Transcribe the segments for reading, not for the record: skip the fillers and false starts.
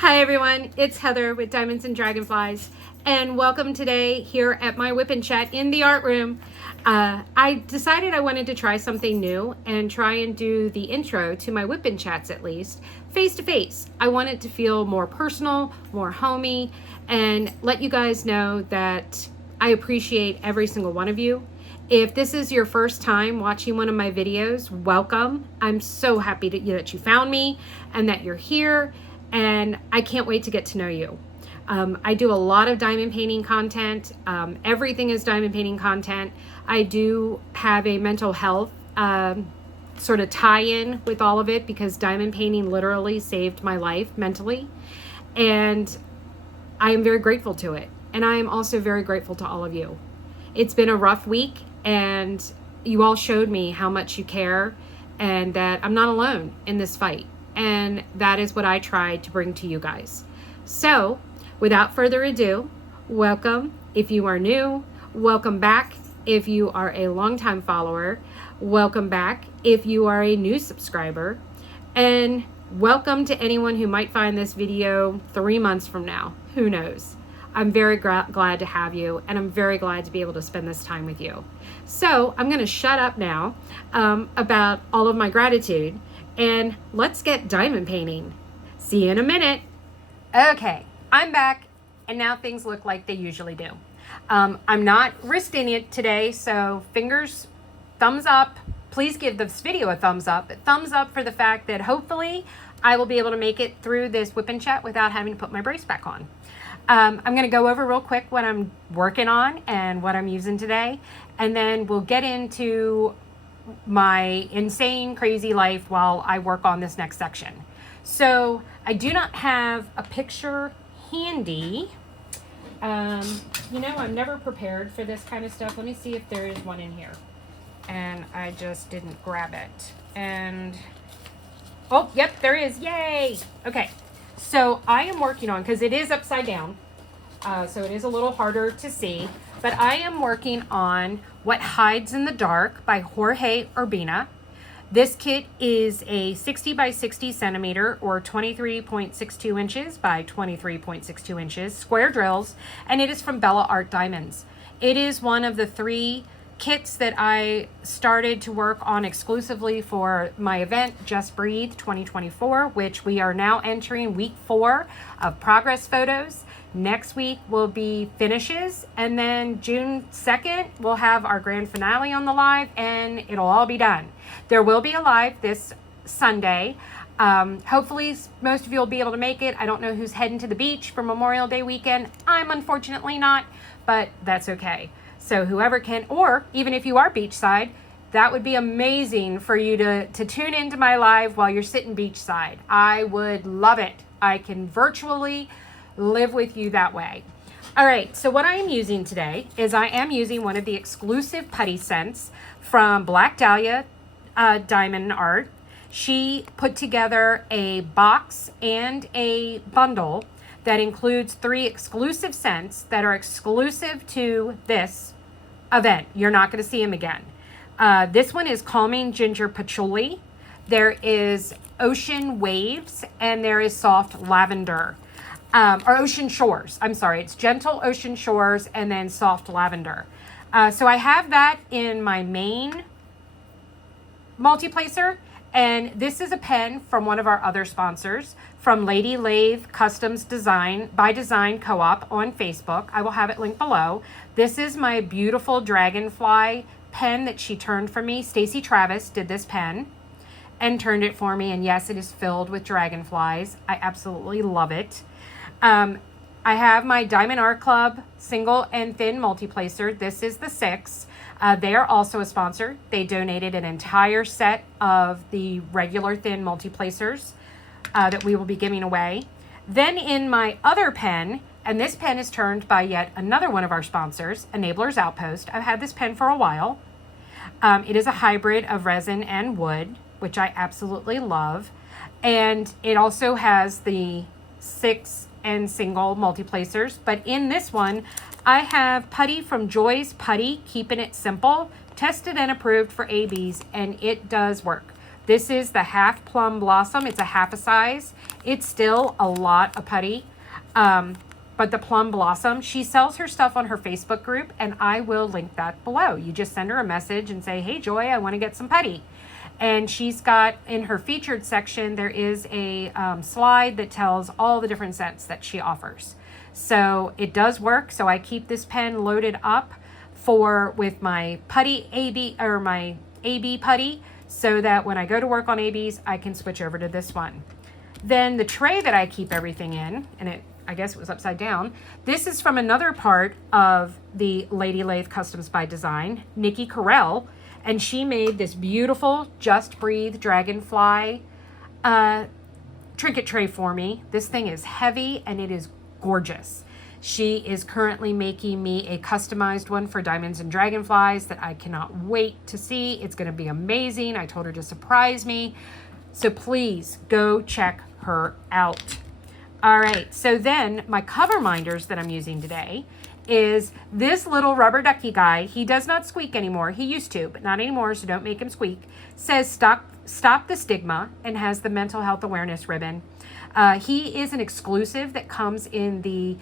Hi everyone, it's Heather with Diamonds and Dragonflies, and welcome today here at my WIP and Chat in the art room. I decided I wanted to try something new and try and do the intro to my WIP and Chats, at least face to face. I want it to feel more personal, more homey, and let you guys know that I appreciate every single one of you. If this is your first time watching one of my videos, welcome. I'm so happy that you found me and that you're here, and I can't wait to get to know you. I do a lot of diamond painting content. Everything is diamond painting content. I do have a mental health sort of tie-in with all of it because diamond painting literally saved my life mentally. And I am very grateful to it. And I am also very grateful to all of you. It's been a rough week, and you all showed me how much you care and that I'm not alone in this fight. And that is what I tried to bring to you guys. So without further ado, welcome if you are new, welcome back if you are a longtime follower, welcome back if you are a new subscriber, and welcome to anyone who might find this video 3 months from now. Who knows? I'm very glad to have you, and I'm very glad to be able to spend this time with you. So I'm going to shut up now about all of my gratitude, and let's get diamond painting. See you in a minute. Okay, I'm back, and now things look like they usually do. I'm not risking it today, so fingers, thumbs up. Please give this video a thumbs up. But thumbs up for the fact that hopefully I will be able to make it through this WIP and Chat without having to put my brace back on. I'm going to go over real quick what I'm working on and what I'm using today, and then we'll get into my insane, crazy life while I work on this next section. So I do not have a picture handy. I'm never prepared for this kind of stuff. Let me see if there is one in here. And I just didn't grab it. And, oh, yep, there is. Yay! Okay. So I am working on, because it is upside down, so it is a little harder to see, but I am working on What Hides in the Dark by Jorge Urbina. This kit is a 60 by 60 centimeter or 23.62 inches by 23.62 inches square drills, and it is from Bella Art Diamonds. It is one of the 3 kits that I started to work on exclusively for my event, Just Breathe 2024, which we are now entering week 4 of progress photos. Next week will be finishes, and then June 2nd, we'll have our grand finale on the live, and it'll all be done. There will be a live this Sunday. Hopefully most of you will be able to make it. I don't know who's heading to the beach for Memorial Day weekend. I'm unfortunately not, but that's okay. So whoever can, or even if you are beachside, that would be amazing for you to tune into my live while you're sitting beachside. I would love it. I can virtually live with you that way. All right, so what I am using today is I am using one of the exclusive putty scents from Black Dahlia Diamond Art. She put together a box and a bundle that includes 3 exclusive scents that are exclusive to this event. You're not going to see them again. This one is Calming Ginger Patchouli. There is Ocean Waves, and there is Soft Lavender. Or Ocean Shores. I'm sorry. It's Gentle Ocean Shores and then Soft Lavender. So I have that in my main multi-placer. And this is a pen from one of our other sponsors, from Lady Lathe Customs Design by Design Co-op on Facebook. I will have it linked below. This is my beautiful Dragonfly pen that she turned for me. Stacy Travis did this pen and turned it for me. And yes, it is filled with dragonflies. I absolutely love it. I have my Diamond Art Club single and thin multi-placer. This is the 6. They are also a sponsor. They donated an entire set of the regular thin multi-placers that we will be giving away. Then in my other pen, and this pen is turned by yet another one of our sponsors, Enablers Outpost. I've had this pen for a while. It is a hybrid of resin and wood, which I absolutely love. And it also has the 6 and single multi-placers. But in this one, I have putty from Joy's Putty, keeping it simple, tested and approved for ABs, and it does work. This is the half plum blossom. It's a half a size. It's still a lot of putty. But the plum blossom, she sells her stuff on her Facebook group, and I will link that below. You just send her a message and say, hey, Joy, I want to get some putty. And she's got, in her featured section, there is a slide that tells all the different scents that she offers. So it does work. So I keep this pen loaded up with my putty AB, or my AB putty, so that when I go to work on ABs, I can switch over to this one. Then the tray that I keep everything in, and I guess it was upside down. This is from another part of the Lady Lathe Customs by Design, Nikki Carell, and she made this beautiful Just Breathe Dragonfly trinket tray for me. This thing is heavy and it is gorgeous. She is currently making me a customized one for Diamonds and Dragonflies that I cannot wait to see. It's going to be amazing. I told her to surprise me. So please go check her out. All right, so then my cover minders that I'm using today is this little rubber ducky guy. He does not squeak anymore. He used to, but not anymore, so don't make him squeak. Says stop the stigma and has the mental health awareness ribbon. He is an exclusive that comes in the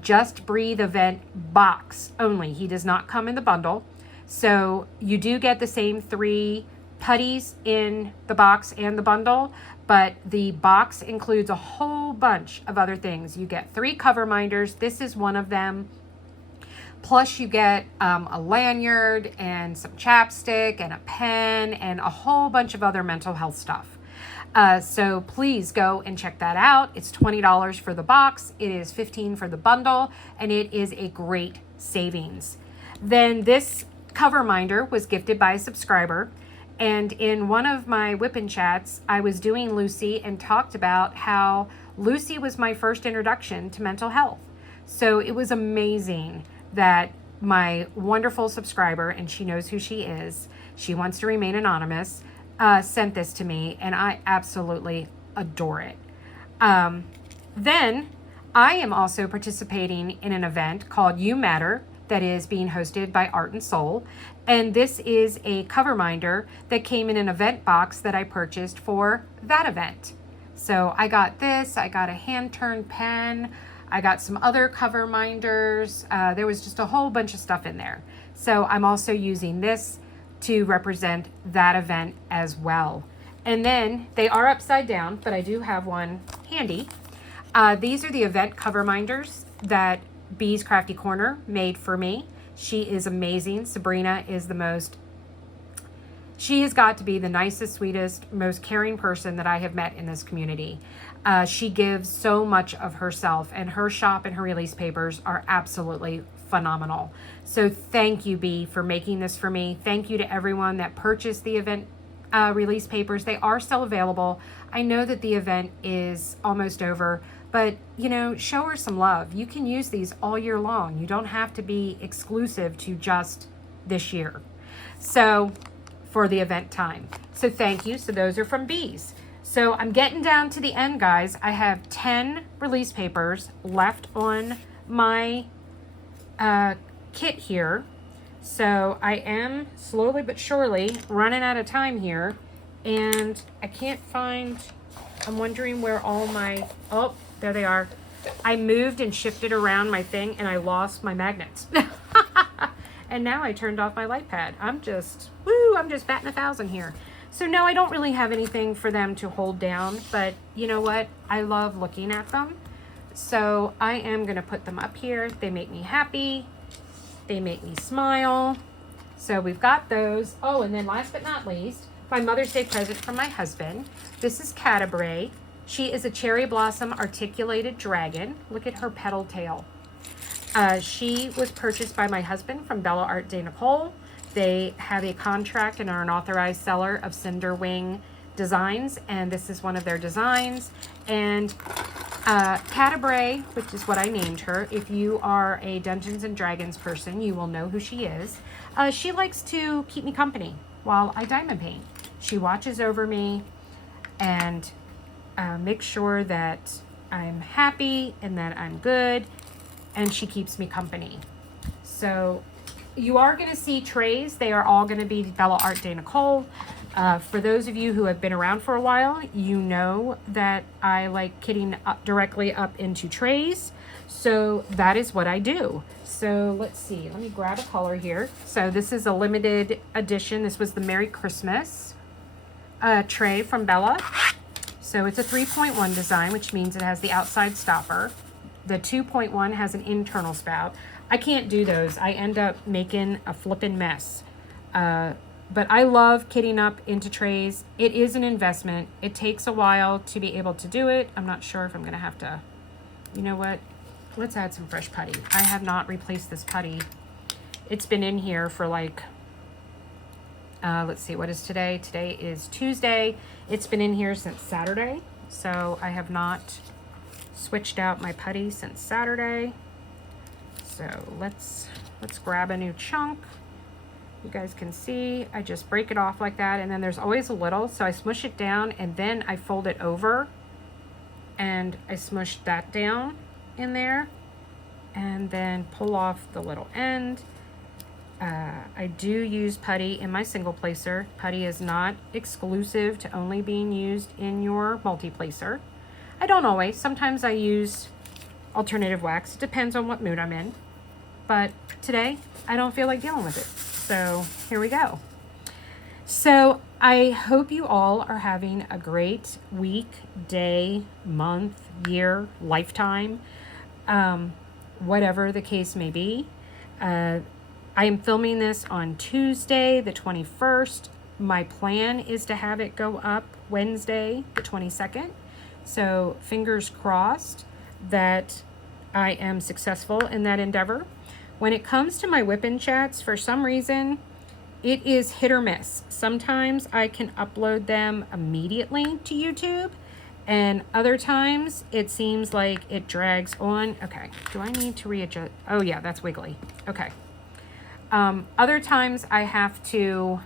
Just Breathe event box only. He does not come in the bundle. So you do get the same 3 putties in the box and the bundle, but the box includes a whole bunch of other things. You get 3 cover minders. This is one of them. Plus you get a lanyard and some chapstick and a pen and a whole bunch of other mental health stuff. So please go and check that out. It's $20 for the box. It is $15 for the bundle, and it is a great savings. Then this cover minder was gifted by a subscriber. And in one of my whipping chats, I was doing Lucy and talked about how Lucy was my first introduction to mental health. So it was amazing that my wonderful subscriber, and she knows who she is, she wants to remain anonymous, sent this to me, and I absolutely adore it. Then I am also participating in an event called You Matter that is being hosted by Art and Soul. And this is a cover minder that came in an event box that I purchased for that event. So I got this, I got a hand-turned pen, I got some other cover minders. There was just a whole bunch of stuff in there. So I'm also using this to represent that event as well. And then they are upside down, but I do have one handy. These are the event cover minders that Bee's Crafty Corner made for me. She is amazing. Sabrina is she has got to be the nicest, sweetest, most caring person that I have met in this community. She gives so much of herself, and her shop and her release papers are absolutely phenomenal. So thank you, Bee, for making this for me. Thank you to everyone that purchased the event release papers. They are still available. I know that the event is almost over, but, you know, show her some love. You can use these all year long. You don't have to be exclusive to just this year. So, for the event time. So thank you. So those are from Bees. So I'm getting down to the end, guys. I have 10 release papers left on my kit here. So I am slowly but surely running out of time here. And I can't find, I'm wondering where all my, oh, there they are. I moved and shifted around my thing and I lost my magnets. And now I turned off my light pad. I'm just batting 1,000 here. So no, I don't really have anything for them to hold down, but you know what? I love looking at them. So I am gonna put them up here. They make me happy. They make me smile. So we've got those. Oh, and then last but not least, my Mother's Day present from my husband. This is Catabray. She is a cherry blossom articulated dragon. Look at her petal tail. She was purchased by my husband from Bella Art de Nicole. They have a contract and are an authorized seller of Cinderwing designs, and this is one of their designs. And Catabray, which is what I named her, if you are a Dungeons and Dragons person, you will know who she is. She likes to keep me company while I diamond paint. She watches over me and makes sure that I'm happy and that I'm good, and she keeps me company. So you are going to see trays. They are all going to be Bella Art de Nicole. For those of you who have been around for a while, you know that I like kitting up directly up into trays. So that is what I do. So let's see, let me grab a color here. So this is a limited edition. This was the Merry Christmas tray from Bella. So it's a 3.1 design, which means it has the outside stopper. The 2.1 has an internal spout. I can't do those. I end up making a flippin' mess. But I love kitting up into trays. It is an investment. It takes a while to be able to do it. I'm not sure if I'm gonna have to, you know what? Let's add some fresh putty. I have not replaced this putty. It's been in here for like, let's see, what is today? Today is Tuesday. It's been in here since Saturday. So I have not switched out my putty since Saturday. So let's grab a new chunk. You guys can see, I just break it off like that, and then there's always a little, so I smush it down and then I fold it over and I smush that down in there and then pull off the little end. I do use putty in my single placer. Putty is not exclusive to only being used in your multi-placer. I don't always. Sometimes I use alternative wax. It depends on what mood I'm in. But today, I don't feel like dealing with it. So here we go. So I hope you all are having a great week, day, month, year, lifetime, whatever the case may be. I am filming this on Tuesday, the 21st. My plan is to have it go up Wednesday, the 22nd. So fingers crossed that I am successful in that endeavor. When it comes to my whip and chats, for some reason, it is hit or miss. Sometimes I can upload them immediately to YouTube, and other times it seems like it drags on. Okay, do I need to readjust? Oh yeah, that's wiggly. Okay. Other times I have to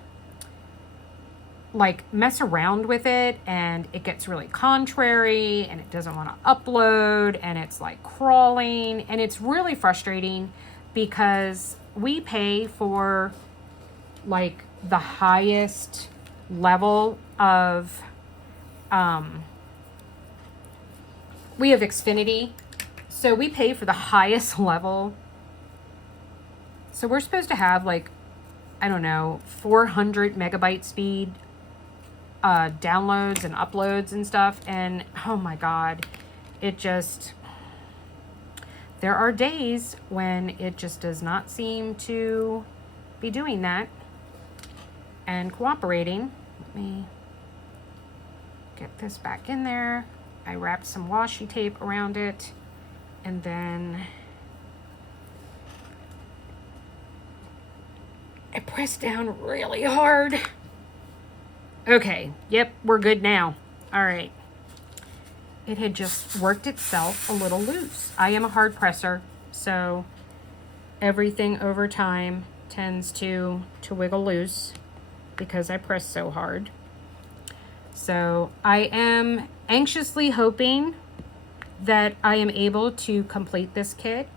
like mess around with it and it gets really contrary and it doesn't want to upload and it's like crawling, and it's really frustrating because we pay for like the highest level of we have Xfinity, so we pay for the highest level. So we're supposed to have like, I don't know, 400 megabyte speed downloads and uploads and stuff. And oh my God, it just, there are days when it just does not seem to be doing that and cooperating. Let me get this back in there. I wrapped some washi tape around it, and then I pressed down really hard. Okay, yep, we're good now. All right. It had just worked itself a little loose. I am a hard presser, so everything over time tends to wiggle loose because I press so hard. So I am anxiously hoping that I am able to complete this kit,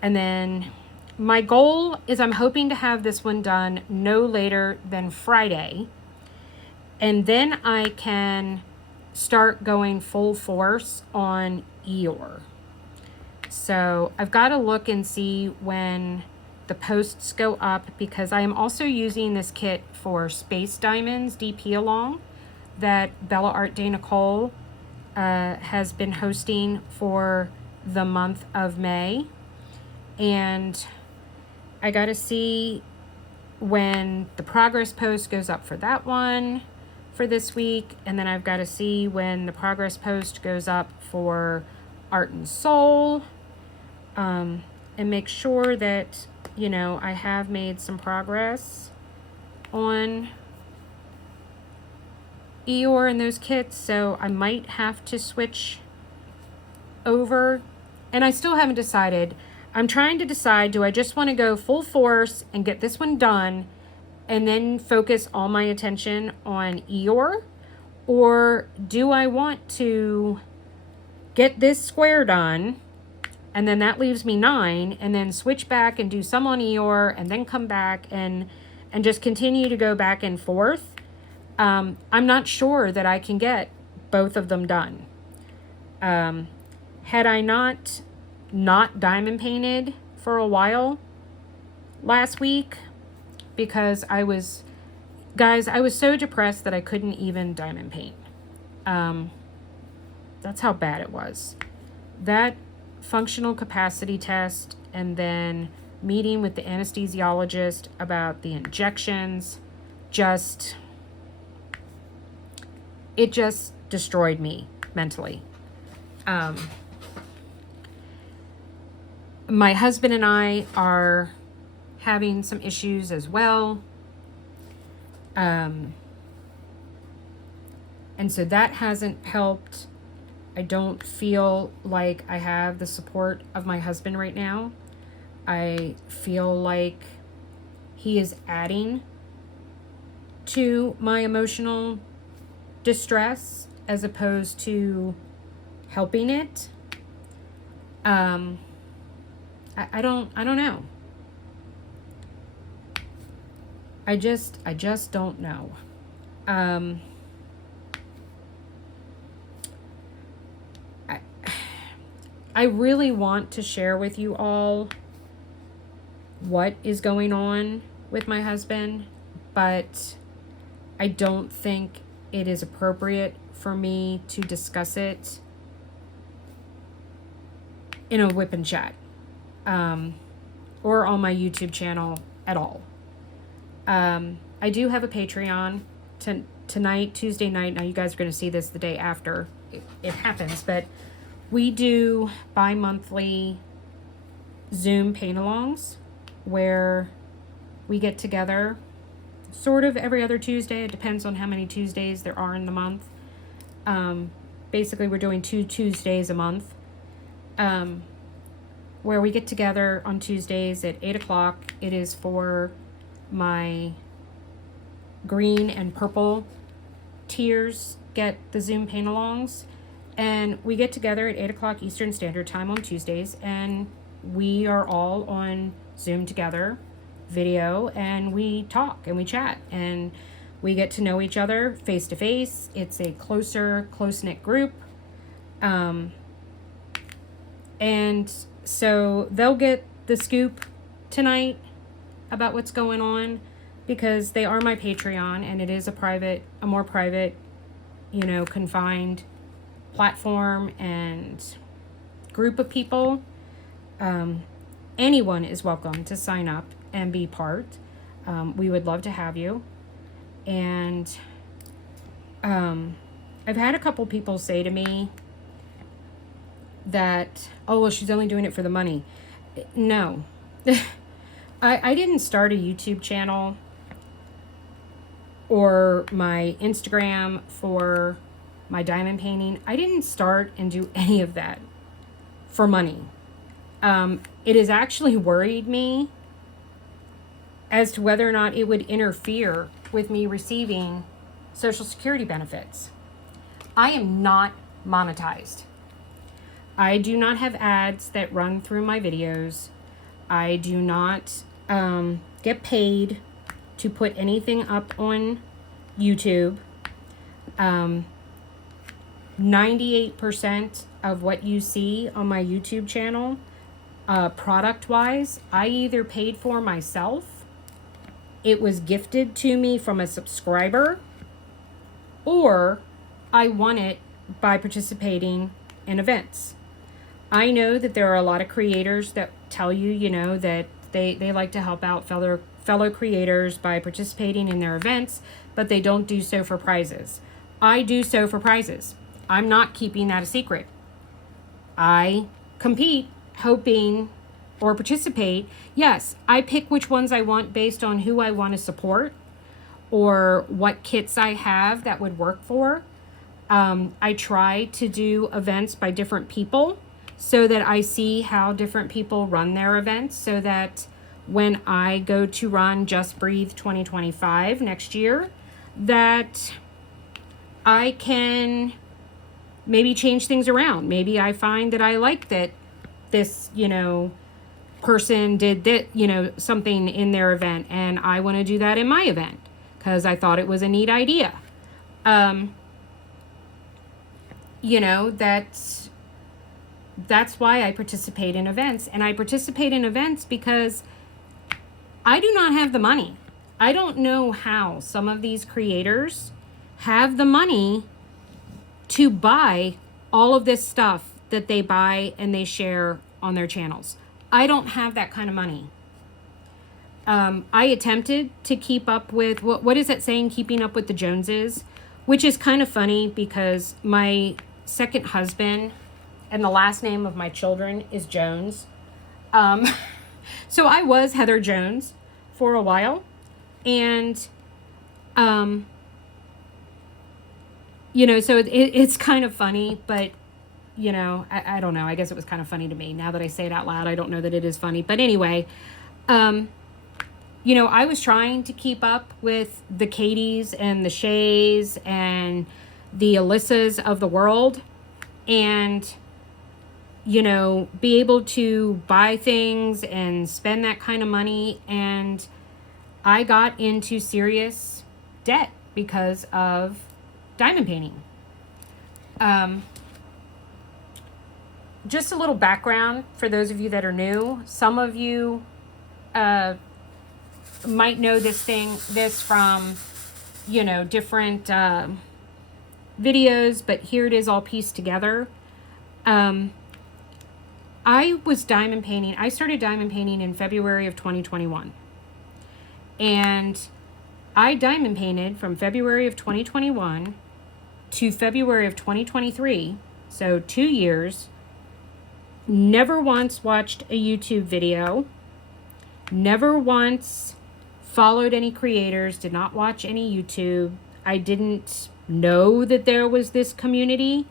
and then my goal is I'm hoping to have this one done no later than Friday. And then I can start going full force on Eeyore. So I've got to look and see when the posts go up, because I am also using this kit for Space Diamonds DP Along that Bella Art Day Nicole has been hosting for the month of May. And I got to see when the progress post goes up for that one for this week, and then I've got to see when the progress post goes up for Art and Soul, and make sure that, you know, I have made some progress on Eeyore and those kits. So I might have to switch over, and I still haven't decided. I'm trying to decide, do I just want to go full force and get this one done and then focus all my attention on Eeyore? Or do I want to get this square done, and then that leaves me 9, and then switch back and do some on Eeyore, and then come back and just continue to go back and forth? I'm not sure that I can get both of them done. Had I not diamond painted for a while last week, because I was so depressed that I couldn't even diamond paint. That's how bad it was. That functional capacity test, and then meeting with the anesthesiologist about the injections, it just destroyed me mentally. My husband and I are having some issues as well. And so that hasn't helped. I don't feel like I have the support of my husband right now. I feel like he is adding to my emotional distress as opposed to helping it. I don't know. I just don't know. I really want to share with you all what is going on with my husband, but I don't think it is appropriate for me to discuss it in a WIP and chat, or on my YouTube channel at all. I do have a Patreon tonight, Tuesday night. Now you guys are going to see this the day after it happens, but we do bi-monthly Zoom paint-alongs where we get together sort of every other Tuesday. It depends on how many Tuesdays there are in the month. Basically, we're doing 2 Tuesdays a month, where we get together on Tuesdays at 8 o'clock. It is for my green and purple tiers get the Zoom paint-alongs. And we get together at 8 o'clock Eastern Standard Time on Tuesdays, and we are all on Zoom together, video, and we talk and we chat and we get to know each other face to face. It's a close-knit group. And so they'll get the scoop tonight about what's going on because they are my Patreon, and it is a more private, confined platform and group of people. Anyone is welcome to sign up and be part. We would love to have you. And I've had a couple people say to me that, oh, well, she's only doing it for the money. No. I didn't start a YouTube channel or my Instagram for my diamond painting. I didn't start and do any of that for money. It has actually worried me as to whether or not it would interfere with me receiving Social Security benefits. I am not monetized. I do not have ads that run through my videos. I do not get paid to put anything up on YouTube. 98% of what you see on my YouTube channel, product-wise, I either paid for myself, it was gifted to me from a subscriber, or I won it by participating in events. I know that there are a lot of creators that tell you, that they like to help out fellow creators by participating in their events, but they don't do so for prizes. I do so for prizes. I'm not keeping that a secret. I compete hoping or participate. Yes, I pick which ones I want based on who I want to support or what kits I have that would work for. I try to do events by different people so that I see how different people run their events, so that when I go to run Just Breathe 2025 next year, that I can maybe change things around. Maybe I find that I like that this, person did that, something in their event, and I want to do that in my event because I thought it was a neat idea. Um, you know, that's why I participate in events. And I participate in events because I do not have the money. I don't know how some of these creators have the money to buy all of this stuff that they buy and they share on their channels. I don't have that kind of money. I attempted to keep up with, what is that saying, keeping up with the Joneses, which is kind of funny because my second husband and the last name of my children is Jones. So I was Heather Jones for a while. And, you know, so it's kind of funny, but, you know, I don't know. I guess it was kind of funny to me. Now that I say it out loud, I don't know that it is funny. But anyway, you know, I was trying to keep up with the Katies and the Shays and the Alyssas of the world and, you know, be able to buy things and spend that kind of money. And I got into serious debt because of diamond painting. Just a little background for those of you that are new. Some of you might know this from, you know, different videos, but here it is all pieced together. I was diamond painting. I started diamond painting in February of 2021. And I diamond painted from February of 2021 to February of 2023. So 2 years. Never once watched a YouTube video. Never once followed any creators. Did not watch any YouTube. I didn't know that there was this community.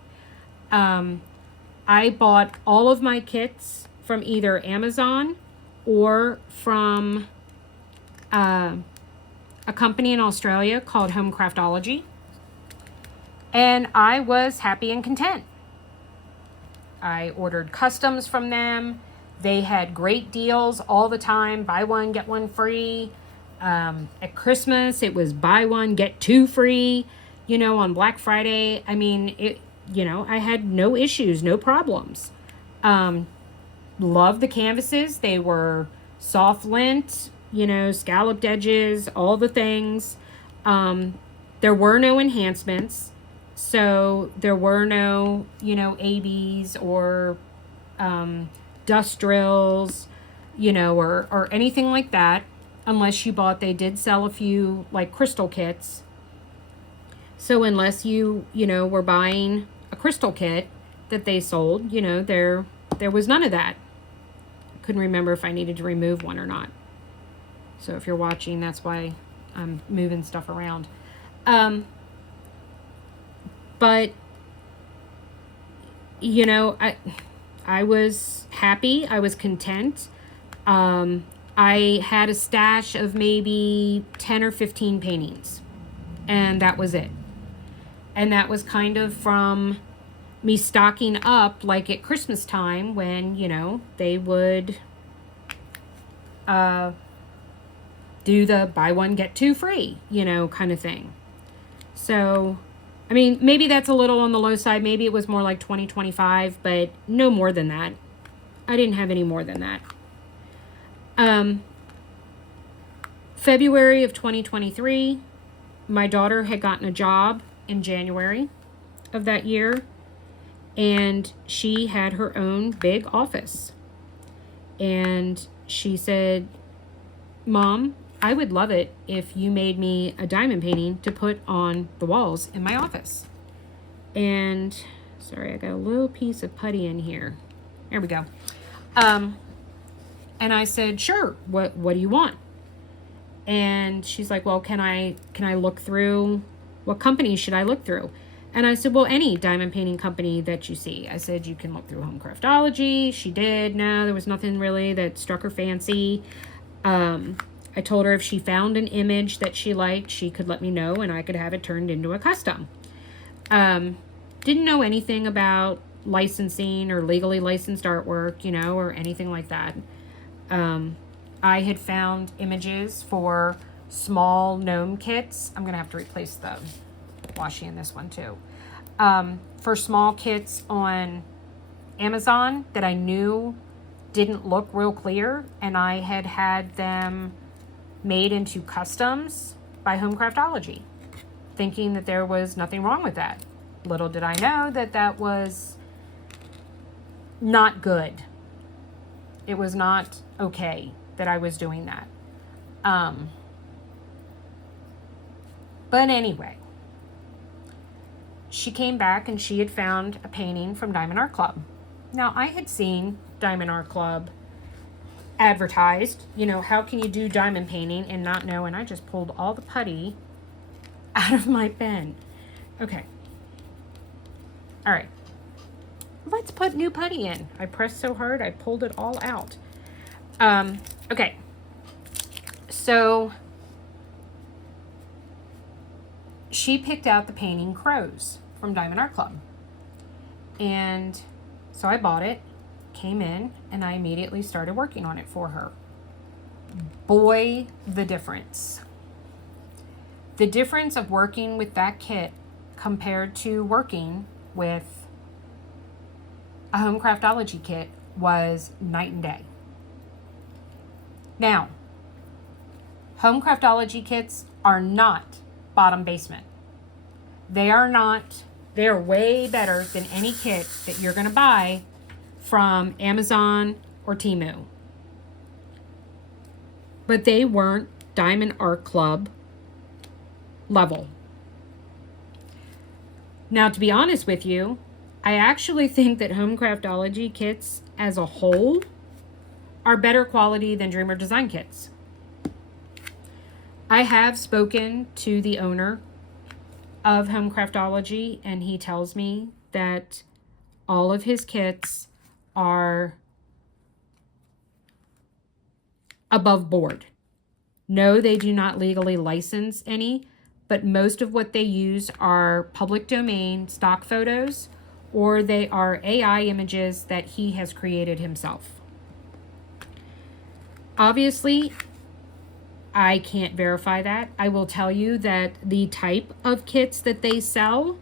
I bought all of my kits from either Amazon or from a company in Australia called Home Craftology. And I was happy and content. I ordered customs from them. They had great deals all the time. Buy one, get one free. At Christmas, it was buy one, get two free. You know, on Black Friday, I mean, you know, I had no issues, no problems. Loved the canvases. They were soft lint, you know, scalloped edges, all the things. There were no enhancements. So there were no, you know, ABs or dust drills, you know, or anything like that. Unless you bought, they did sell a few like crystal kits. So unless you know, were buying a crystal kit that they sold, you know, there was none of that. Couldn't remember if I needed to remove one or not. So if you're watching, that's why I'm moving stuff around. But, you know, I was happy. I was content. I had a stash of maybe 10 or 15 paintings. And that was it. And that was kind of from me stocking up like at Christmas time when, you know, they would do the buy one, get two free, you know, kind of thing. So, I mean, maybe that's a little on the low side. Maybe it was more like 20, 25, but no more than that. I didn't have any more than that. February of 2023, my daughter had gotten a job in January of that year, and she had her own big office. And she said, Mom, I would love it if you made me a diamond painting to put on the walls in my office. And, sorry, I got a little piece of putty in here. There we go. And I said, sure, what do you want? And she's like, well, can I look through, what company should I look through? And I said, well, any diamond painting company that you see. I said, you can look through Home Craftology. She did. No, there was nothing really that struck her fancy. I told her if she found an image that she liked, she could let me know and I could have it turned into a custom. Didn't know anything about licensing or legally licensed artwork, you know, or anything like that. I had found images for small gnome kits. I'm going to have to replace washi in this one too. For small kits on Amazon that I knew didn't look real clear, and I had them made into customs by Homecraftology, thinking that there was nothing wrong with that. Little did I know that that was not good. It was not okay that I was doing that. But anyway, she came back and she had found a painting from Diamond Art Club. Now, I had seen Diamond Art Club advertised. You know, how can you do diamond painting and not know? And I just pulled all the putty out of my pen. Okay. All right. Let's put new putty in. I pressed so hard, I pulled it all out. Okay. So she picked out the painting Crows from Diamond Art Club. And so I bought it, came in, and I immediately started working on it for her. Boy, the difference. The difference of working with that kit compared to working with a Homecraftology kit was night and day. Now, Homecraftology kits are not bottom basement. They are not. They are way better than any kit that you're going to buy from Amazon or Temu. But they weren't Diamond Art Club level. Now, to be honest with you, I actually think that Homecraftology kits as a whole are better quality than Dreamer Design kits. I have spoken to the owner of Homecraftology, and he tells me that all of his kits are above board. No, they do not legally license any, but most of what they use are public domain stock photos, or they are AI images that he has created himself. Obviously, I can't verify that. I will tell you that the type of kits that they sell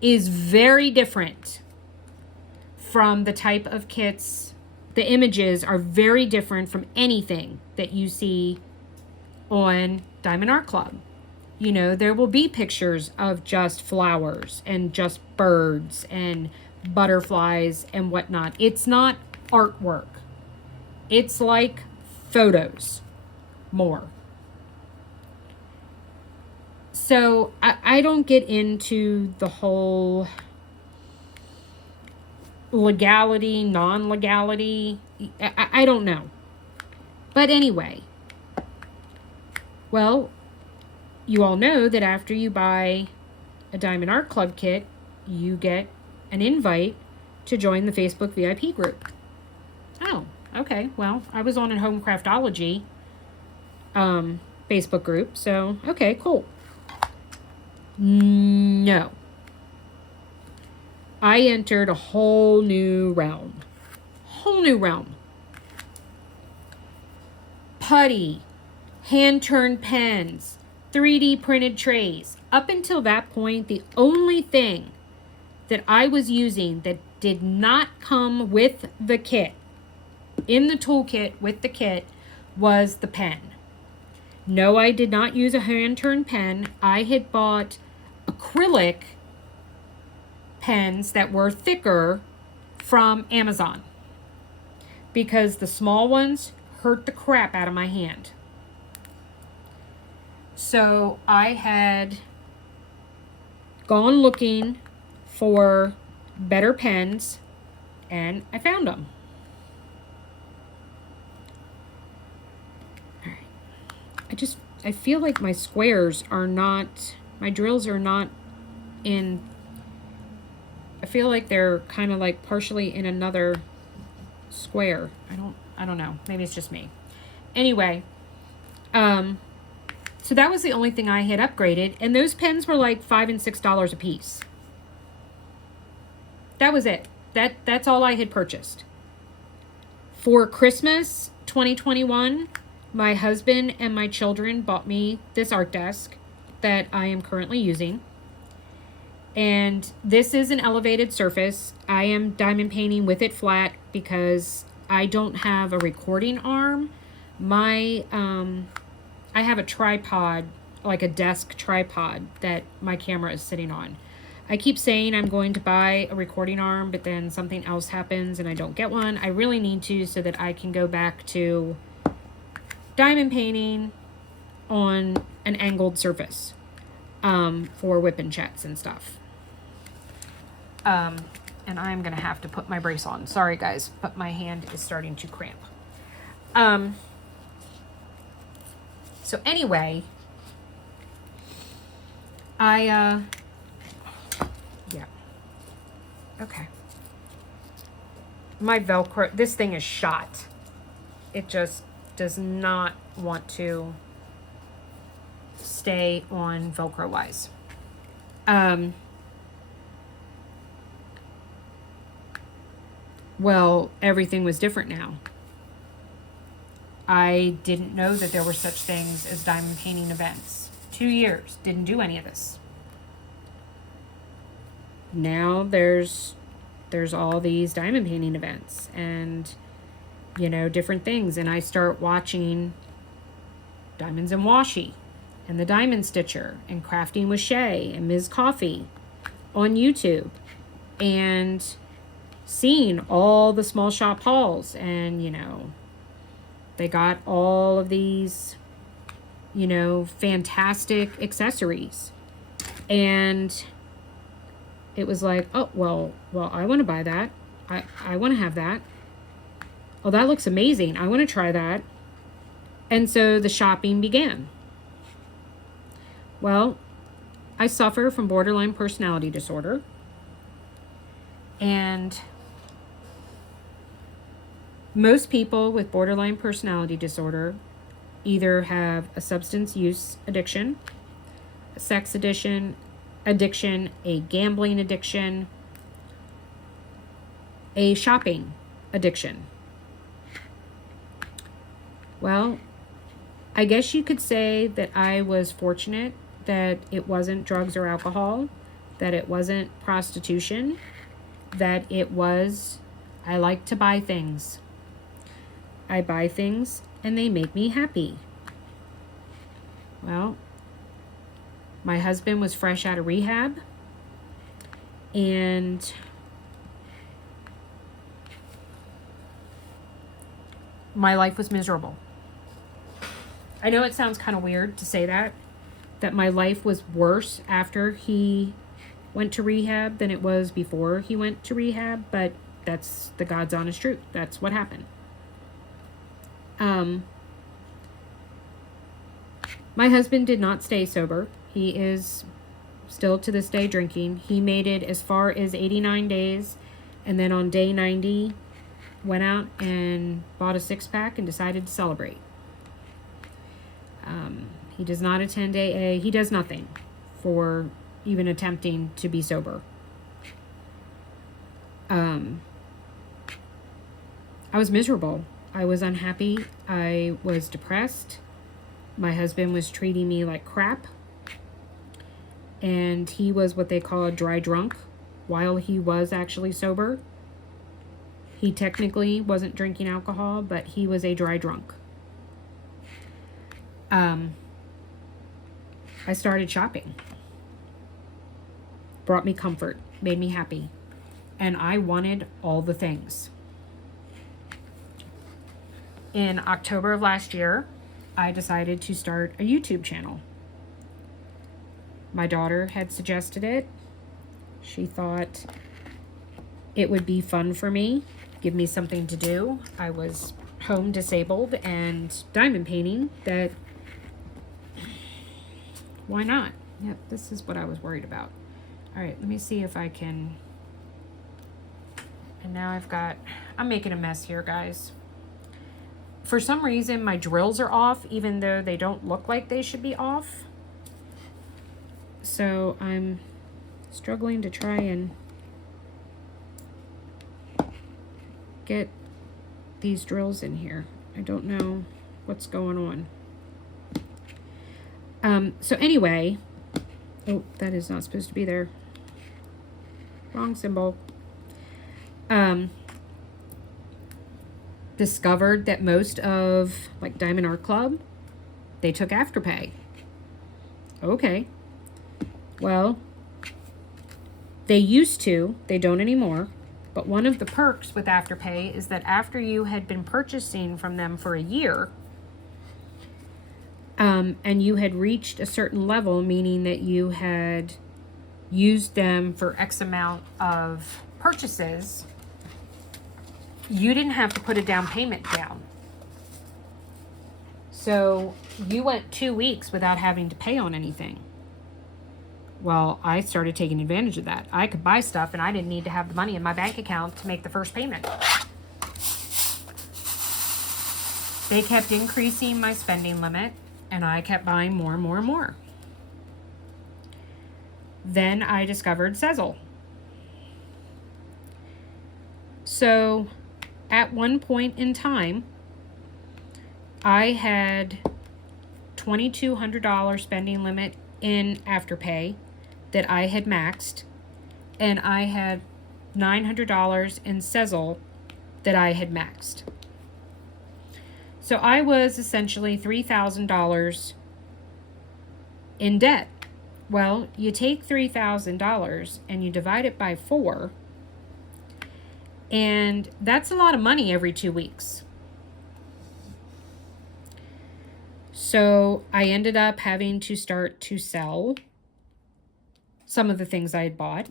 is very different from the type of kits. The images are very different from anything that you see on Diamond Art Club. You know, there will be pictures of just flowers and just birds and butterflies and whatnot. It's not artwork. It's like photos more. So I don't get into the whole legality, non-legality. I don't know. But anyway, well, you all know that after you buy a Diamond Art Club kit, you get an invite to join the Facebook VIP group. Oh, okay. Well, I was on a Homecraftology Facebook group, so okay, cool. No. I entered a whole new realm. Whole new realm. Putty, hand-turned pens, 3D printed trays. Up until that point, the only thing that I was using that did not come with the kit, in the toolkit with the kit, was the pen. No, I did not use a hand-turned pen. I had bought acrylic pens that were thicker from Amazon because the small ones hurt the crap out of my hand. So I had gone looking for better pens and I found them. All right. I feel like my squares are not, my drills are not in, I feel like they're kind of like partially in another square. I don't know. Maybe it's just me. Anyway, so that was the only thing I had upgraded, and those pens were like $5 and $6 a piece. That was it. That's all I had purchased. For Christmas 2021, my husband and my children bought me this art desk that I am currently using. And this is an elevated surface. I am diamond painting with it flat because I don't have a recording arm. I have a tripod, like a desk tripod that my camera is sitting on. I keep saying I'm going to buy a recording arm, but then something else happens and I don't get one. I really need to, so that I can go back to diamond painting on an angled surface for WIP and chats and stuff. And I'm going to have to put my brace on. Sorry, guys, but my hand is starting to cramp. So anyway, yeah. Okay. My Velcro, this thing is shot. It just does not want to stay on Velcro wise. Well, everything was different now. I didn't know that there were such things as diamond painting events. 2 years, didn't do any of this. Now there's all these diamond painting events and, you know, different things. And I start watching Diamonds and Washi and the Diamond Stitcher and Crafting with Shay and Ms. Coffee on YouTube, and seeing all the small shop hauls. And, you know, they got all of these, you know, fantastic accessories. And it was like, oh, well, I want to buy that. I want to have that. Oh, that looks amazing. I want to try that. And so the shopping began. Well, I suffer from borderline personality disorder. And most people with borderline personality disorder either have a substance use addiction, a sex addiction, a gambling addiction, a shopping addiction. Well, I guess you could say that I was fortunate that it wasn't drugs or alcohol, that it wasn't prostitution, that it was, I like to buy things. I buy things and they make me happy. Well, my husband was fresh out of rehab, and my life was miserable. I know it sounds kind of weird to say that my life was worse after he went to rehab than it was before he went to rehab, but that's the God's honest truth. That's what happened. My husband did not stay sober. He is still to this day drinking. He made it as far as 89 days, and then on day 90 went out and bought a 6-pack and decided to celebrate. He does not attend AA. He does nothing for even attempting to be sober. I was miserable. I was unhappy. I was depressed. My husband was treating me like crap. And he was what they call a dry drunk while he was actually sober. He technically wasn't drinking alcohol, but he was a dry drunk. I started shopping. Brought me comfort, made me happy. And I wanted all the things. In October of last year, I decided to start a YouTube channel. My daughter had suggested it. She thought it would be fun for me, give me something to do. I was home disabled and diamond painting, that why not? Yep, this is what I was worried about. All right, let me see if I can. And now I'm making a mess here, guys. For some reason, my drills are off, even though they don't look like they should be off. So I'm struggling to try and get these drills in here. I don't know what's going on. So anyway, oh, that is not supposed to be there. wrong symbol. Discovered that most of, like, Diamond Art Club, they took Afterpay. Okay. Well, they used to. They don't anymore. But one of the perks with Afterpay is that after you had been purchasing from them for a year, and you had reached a certain level, meaning that you had used them for X amount of purchases, you didn't have to put a down payment down. So you went 2 weeks without having to pay on anything. Well, I started taking advantage of that. I could buy stuff and I didn't need to have the money in my bank account to make the first payment. They kept increasing my spending limit and I kept buying more and more and more. Then I discovered Sezzle. So at one point in time, I had $2,200 spending limit in Afterpay that I had maxed, and I had $900 in Sezzle that I had maxed. So I was essentially $3,000 in debt. Well, you take $3,000 and you divide it by 4, and that's a lot of money every 2 weeks. So I ended up having to start to sell some of the things I had bought.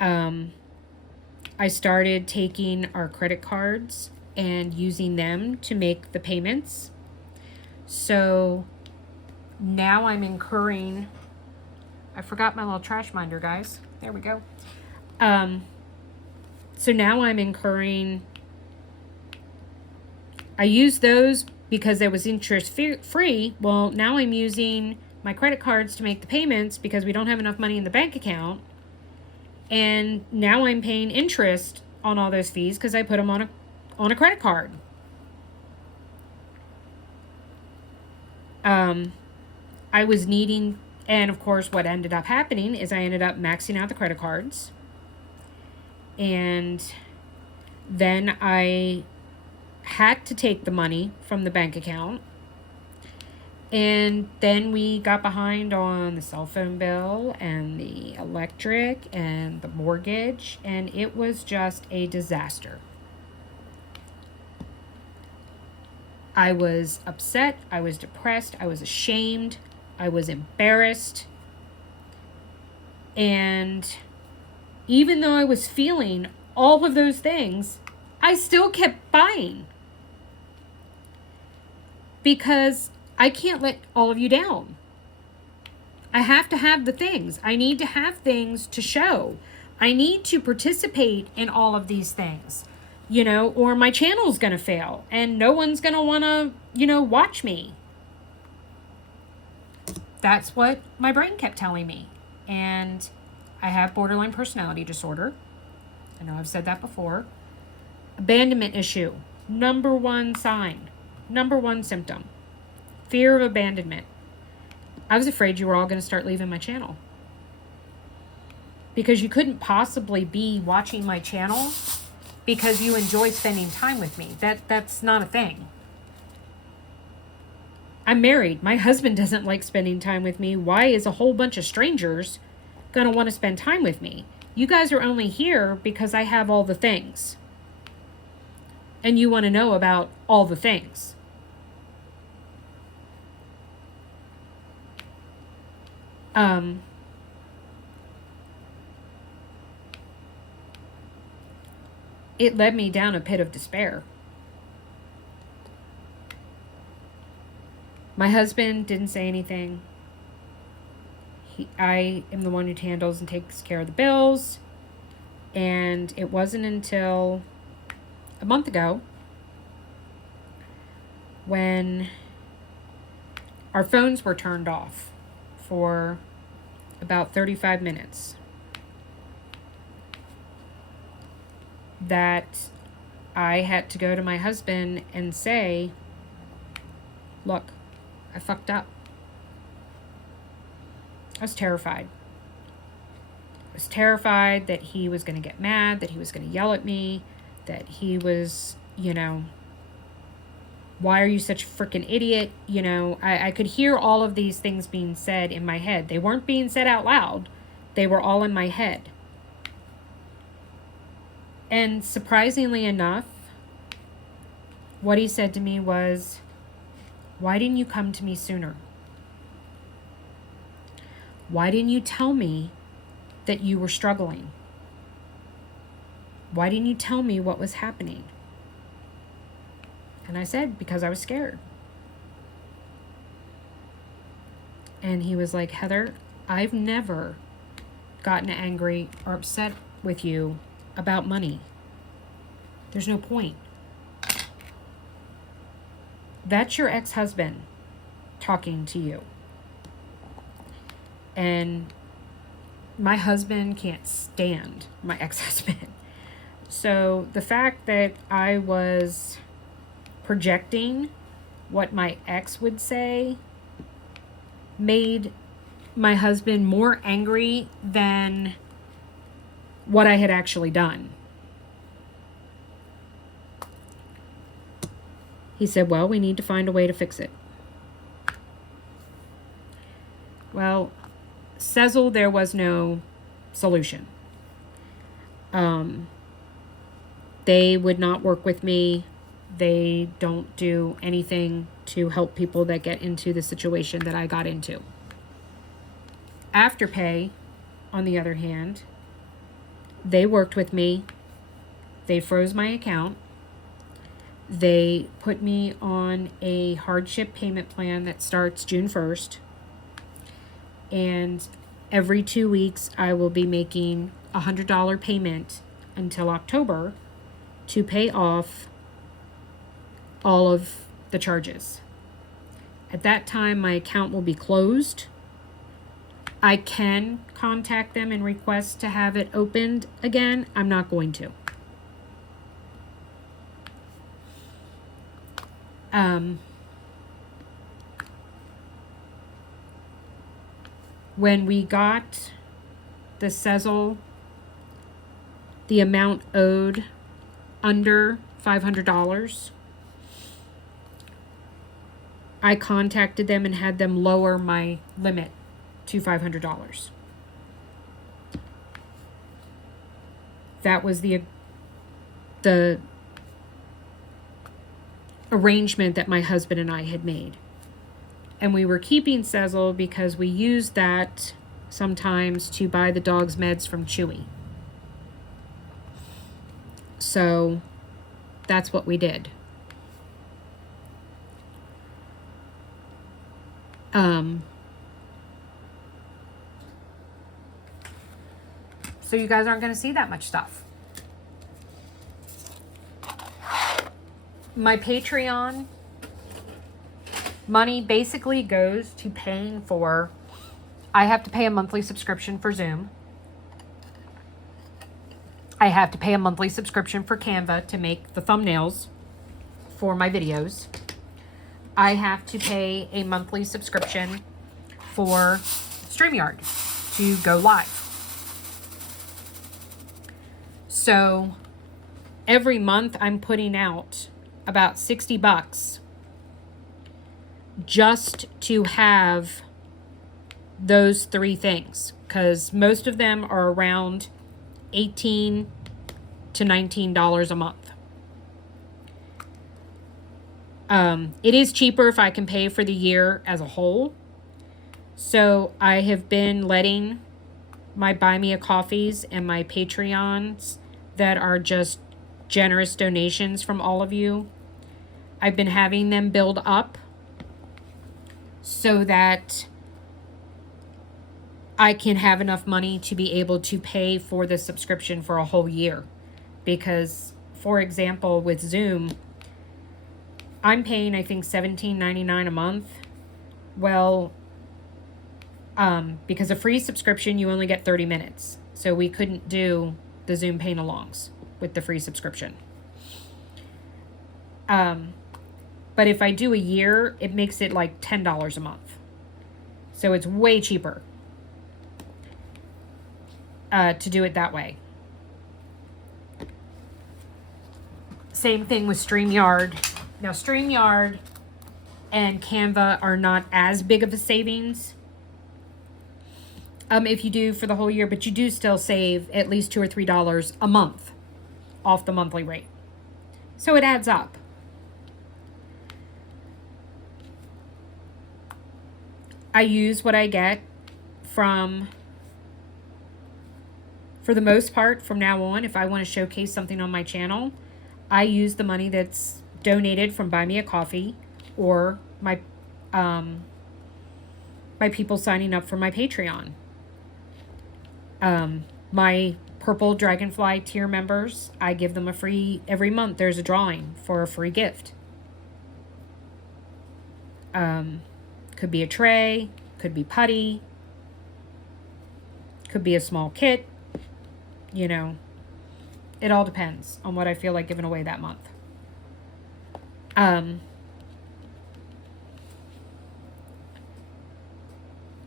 I started taking our credit cards and using them to make the payments. So now I'm incurring, I forgot my little trash minder, guys. There we go. So now I'm incurring, I used those because it was interest free. Well, now I'm using my credit cards to make the payments because we don't have enough money in the bank account. And now I'm paying interest on all those fees because I put them on a credit card. I was needing, and of course what ended up happening is I ended up maxing out the credit cards. And then I had to take the money from the bank account. And then we got behind on the cell phone bill and the electric and the mortgage, and it was just a disaster. I was upset, I was depressed, I was ashamed, I was embarrassed. And even though I was feeling all of those things, I still kept buying. Because I can't let all of you down. I have to have the things. I need to have things to show. I need to participate in all of these things, or my channel's going to fail and no one's going to want to, watch me. That's what my brain kept telling me. And I have borderline personality disorder. I know I've said that before. Abandonment issue. Number 1 sign. Number 1 symptom. Fear of abandonment. I was afraid you were all going to start leaving my channel. Because you couldn't possibly be watching my channel because you enjoy spending time with me. That's not a thing. I'm married. My husband doesn't like spending time with me. Why is a whole bunch of strangers going to want to spend time with me? You guys are only here because I have all the things. And you want to know about all the things. It led me down a pit of despair. My husband didn't say anything. I am the one who handles and takes care of the bills. And it wasn't until a month ago when our phones were turned off for about 35 minutes that I had to go to my husband and say, look, I fucked up. I was terrified. I was terrified that he was going to get mad, that he was going to yell at me, that he was, why are you such a freaking idiot? I could hear all of these things being said in my head. They weren't being said out loud. They were all in my head. And surprisingly enough, what he said to me was, why didn't you come to me sooner? Why didn't you tell me that you were struggling? Why didn't you tell me what was happening? And I said, because I was scared. And he was like, Heather, I've never gotten angry or upset with you about money. There's no point. That's your ex-husband talking to you. And my husband can't stand my ex-husband. So the fact that I was projecting what my ex would say made my husband more angry than what I had actually done. He said, well, we need to find a way to fix it. Well, Cecil, there was no solution. They would not work with me. They don't do anything to help people that get into the situation that I got into. Afterpay, on the other hand, they worked with me. They froze my account. They put me on a hardship payment plan that starts June 1st. And every 2 weeks, I will be making a $100 payment until October to pay off all of the charges. At that time, my account will be closed. I can contact them and request to have it opened again. I'm not going to. When we got the Cecil, the amount owed under $500, I contacted them and had them lower my limit to $500. That was the arrangement that my husband and I had made. And we were keeping Cecil because we used that sometimes to buy the dog's meds from Chewy. So that's what we did. So you guys aren't going to see that much stuff. My Patreon money basically goes to paying for, I have to pay a monthly subscription for Zoom. I have to pay a monthly subscription for Canva to make the thumbnails for my videos. I have to pay a monthly subscription for StreamYard to go live. So every month I'm putting out about $60 just to have those three things, because most of them are around $18 to $19 a month. It is cheaper if I can pay for the year as a whole. So I have been letting my Buy Me a Coffees and my Patreons that are just generous donations from all of you, I've been having them build up so that I can have enough money to be able to pay for the subscription for a whole year. Because, for example, with Zoom, I'm paying, I think, $17.99 a month. Well, because a free subscription, you only get 30 minutes. So we couldn't do the Zoom paint-alongs with the free subscription. But if I do a year, it makes it like $10 a month. So it's way cheaper. to do it that way. Same thing with StreamYard. Now, StreamYard and Canva are not as big of a savings if you do for the whole year, but you do still save at least $2 or $3 a month off the monthly rate. So it adds up. I use what I get from, for the most part, from now on, if I want to showcase something on my channel, I use the money that's donated from Buy Me a Coffee or my people signing up for my Patreon. My Purple Dragonfly tier members, I give them a free, every month there's a drawing for a free gift. Could be a tray, could be putty, could be a small kit, you know. It all depends on what I feel like giving away that month.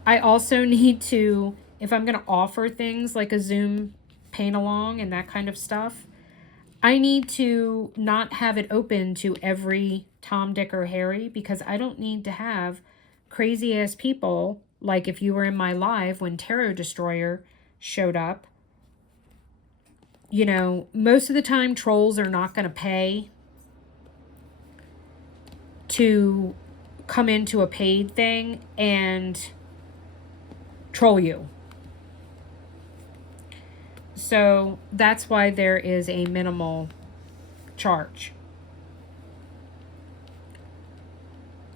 I also need to, if I'm going to offer things like a Zoom paint along and that kind of stuff, I need to not have it open to every Tom, Dick, or Harry, because I don't need to have crazy ass people, like if you were in my live when Tarot Destroyer showed up. You know, most of the time trolls are not going to pay to come into a paid thing and troll you. So that's why there is a minimal charge.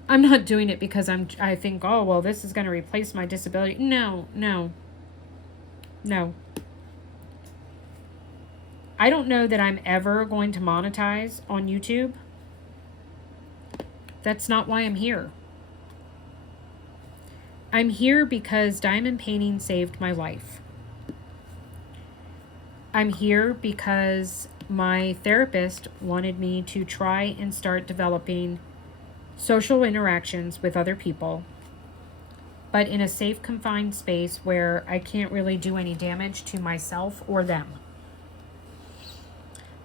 I'm not doing it because I think, oh, well, this is going to replace my disability. No. I don't know that I'm ever going to monetize on YouTube. That's not why I'm here. I'm here because diamond painting saved my life. I'm here because my therapist wanted me to try and start developing social interactions with other people, but in a safe, confined space where I can't really do any damage to myself or them.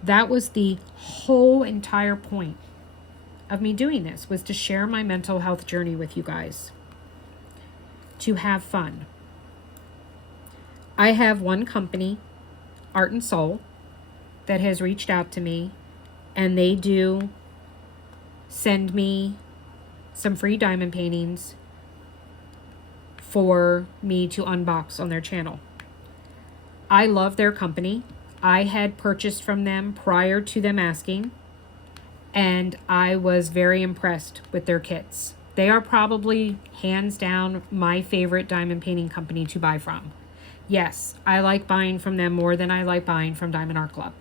That was the whole entire point of me doing this, was to share my mental health journey with you guys, to have fun. I have one company, Art and Soul, that has reached out to me, and they do send me some free diamond paintings for me to unbox on their channel. I love their company. I had purchased from them prior to them asking, and I was very impressed with their kits. They are probably hands down my favorite diamond painting company to buy from. Yes, I like buying from them more than I like buying from Diamond Art Club.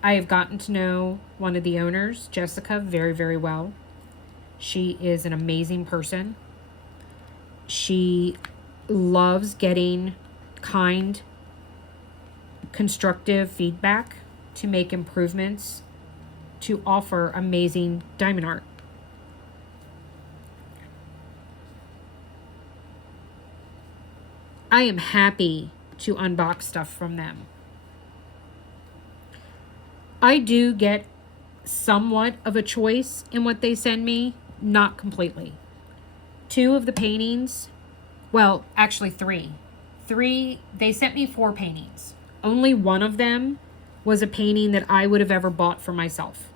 I have gotten to know one of the owners, Jessica, very, very well. She is an amazing person. She loves getting kind, constructive feedback to make improvements, to offer amazing diamond art. I am happy to unbox stuff from them. I do get somewhat of a choice in what they send me, not completely. 2 of the paintings, well, actually 3. They sent me 4 paintings. Only one of them was a painting that I would have ever bought for myself.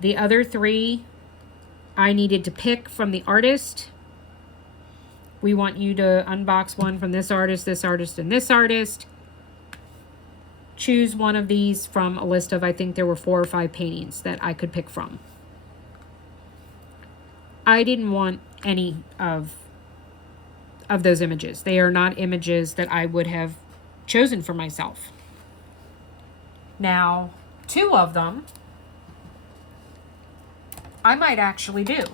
The other 3, I needed to pick from the artist. We want you to unbox one from this artist, and this artist. Choose one of these from a list of, I think there were 4 or 5 paintings that I could pick from. I didn't want any of those images. They are not images that I would have chosen for myself. Now, 2 of them I might actually do,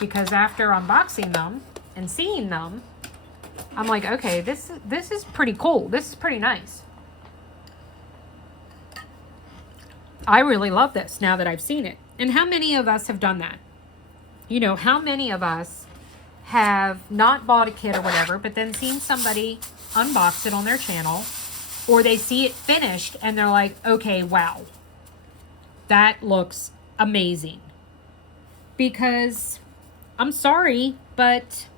because after unboxing them and seeing them, I'm like, okay, this is pretty cool. This is pretty nice. I really love this now that I've seen it. And how many of us have done that? You know, how many of us have not bought a kit or whatever, but then seen somebody unbox it on their channel, or they see it finished and they're like, okay, wow, that looks amazing. Because I'm sorry, but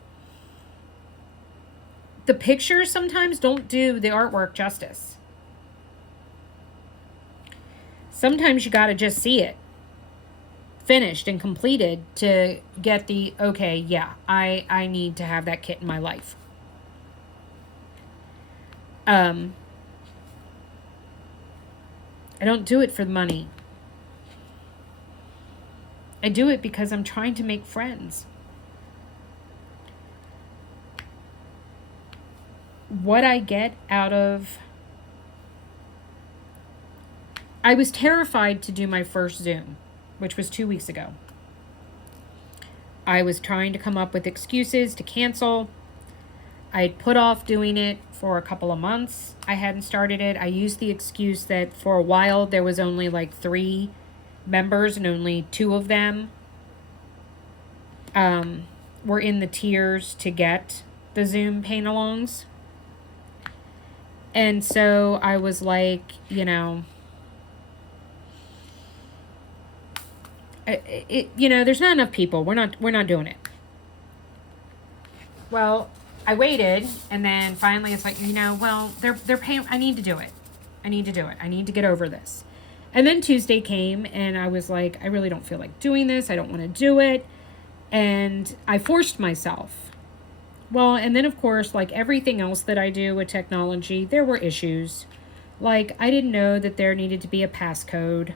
the pictures sometimes don't do the artwork justice. Sometimes you got to just see it finished and completed to get the, okay, yeah, I need to have that kit in my life. I don't do it for the money. I do it because I'm trying to make friends. What I get out of... I was terrified to do my first Zoom, which was 2 weeks ago. I was trying to come up with excuses to cancel. I had put off doing it for a couple of months. I hadn't started it. I used the excuse that for a while there was only like 3 members and only 2 of them were in the tiers to get the Zoom paint-alongs. And so I was like, you know, there's not enough people. We're not doing it. Well, I waited, and then finally it's like, well, they're paying. I need to do it. I need to get over this. And then Tuesday came, and I was like, I really don't feel like doing this. I don't want to do it. And I forced myself. Well, and then of course, like everything else that I do with technology, there were issues. Like I didn't know that there needed to be a passcode.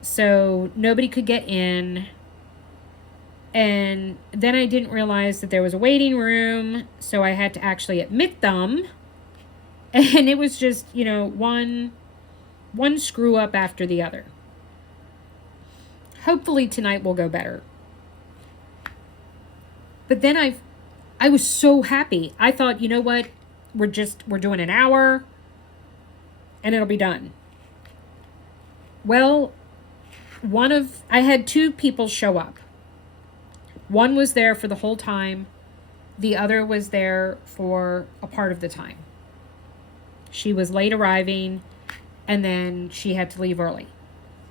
So nobody could get in. And then I didn't realize that there was a waiting room, so I had to actually admit them. And it was just, one screw up after the other. Hopefully tonight will go better. But then I was so happy. I thought, you know what? We're doing an hour and it'll be done. Well, I had 2 people show up. One was there for the whole time. The other was there for a part of the time. She was late arriving, and then she had to leave early,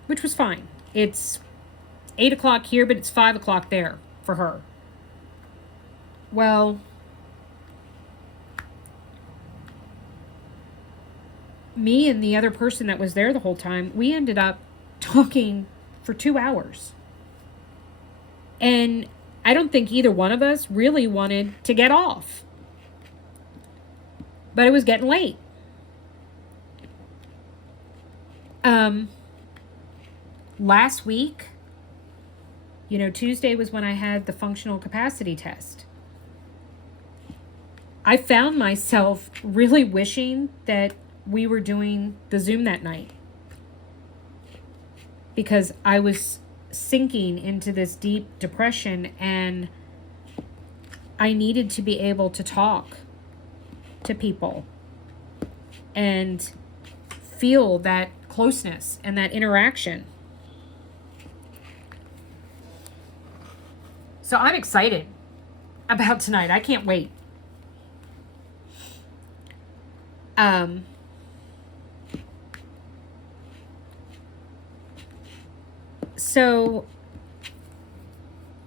which was fine. It's 8 o'clock here, but it's 5 o'clock there for her. Well, me and the other person that was there the whole time, we ended up talking for 2 hours. And I don't think either one of us really wanted to get off. But it was getting late. Last week, Tuesday was when I had the functional capacity test. I found myself really wishing that we were doing the Zoom that night. Because I was sinking into this deep depression and I needed to be able to talk to people and feel that closeness and that interaction. So I'm excited about tonight. I can't wait. So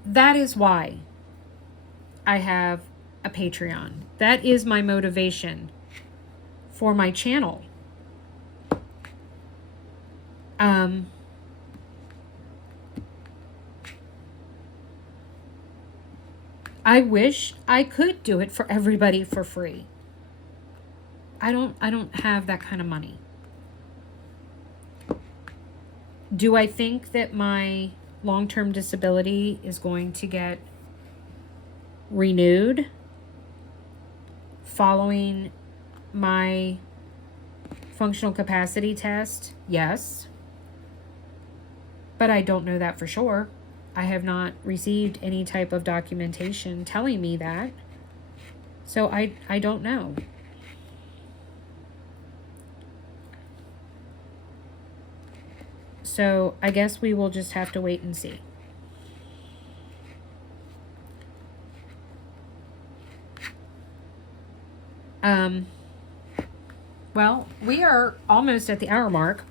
that is why I have a Patreon. That is my motivation for my channel. I wish I could do it for everybody for free. I don't have that kind of money. Do I think that my long-term disability is going to get renewed following my functional capacity test? Yes. But I don't know that for sure. I have not received any type of documentation telling me that. So I don't know. So I guess we will just have to wait and see. Um, well, we are almost at the hour mark.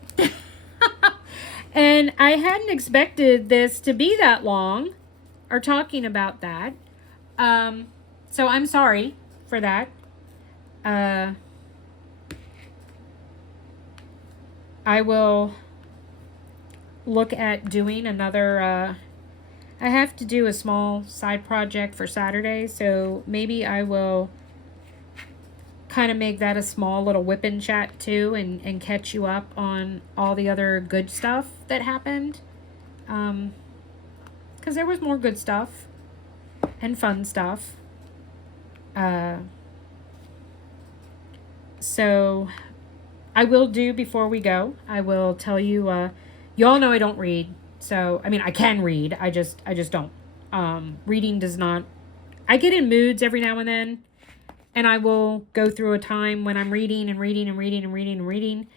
And I hadn't expected this to be that long, or talking about that. So I'm sorry for that. I will look at doing another. I have to do a small side project for Saturday, so maybe I will kind of make that a small little whipping chat too, and catch you up on all the other good stuff that happened. Because there was more good stuff and fun stuff. So I will do, before we go, I will tell you, you all know I don't read. So, I mean, I can read. I just don't. Reading does not, I get in moods every now and then, and I will go through a time when I'm reading and reading and reading and reading and reading,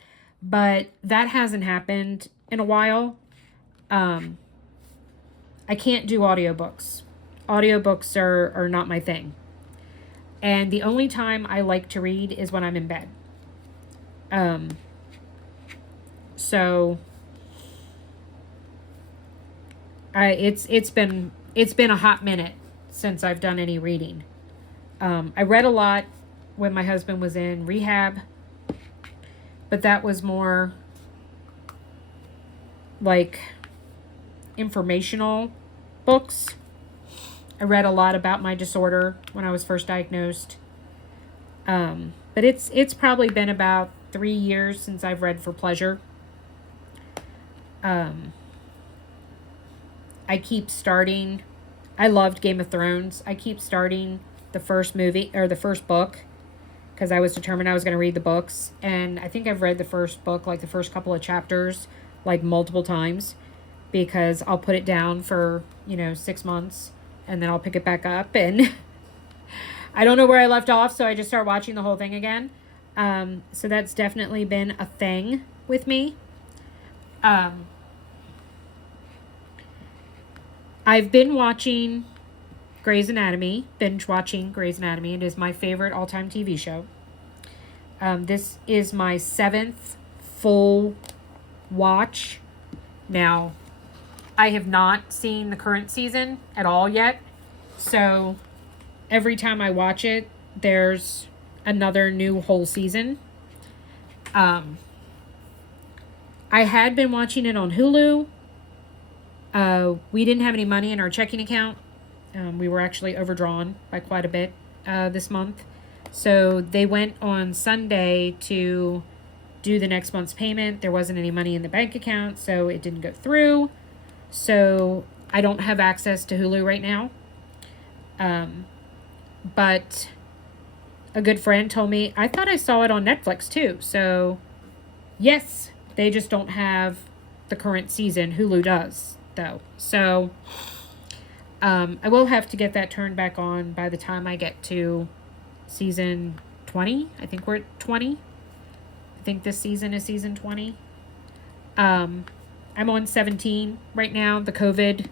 but that hasn't happened in a while. I can't do audiobooks. Audiobooks are not my thing. And the only time I like to read is when I'm in bed. So it's been a hot minute since I've done any reading. I read a lot when my husband was in rehab, but that was more like informational books. I read a lot about my disorder when I was first diagnosed. But it's probably been about 3 years since I've read for pleasure. I keep starting. I loved Game of Thrones. I keep starting the first movie or the first book because I was determined I was going to read the books. And I think I've read the first book, like the first couple of chapters, like multiple times, because I'll put it down for, 6 months and then I'll pick it back up. And I don't know where I left off, so I just start watching the whole thing again. So that's definitely been a thing with me. I've been watching Grey's Anatomy, binge watching Grey's Anatomy. It is my favorite all-time TV show. This is my 7th full watch. Now, I have not seen the current season at all yet. So, every time I watch it, there's another new whole season. I had been watching it on Hulu. We didn't have any money in our checking account. We were actually overdrawn by quite a bit this month. So they went on Sunday to do the next month's payment. There wasn't any money in the bank account, so it didn't go through. So I don't have access to Hulu right now. But a good friend told me, I thought I saw it on Netflix too. So yes, they just don't have the current season. Hulu does, though. So I will have to get that turned back on by the time I get to season 20. I think we're at 20. I think this season is season 20. I'm on 17 right now, the COVID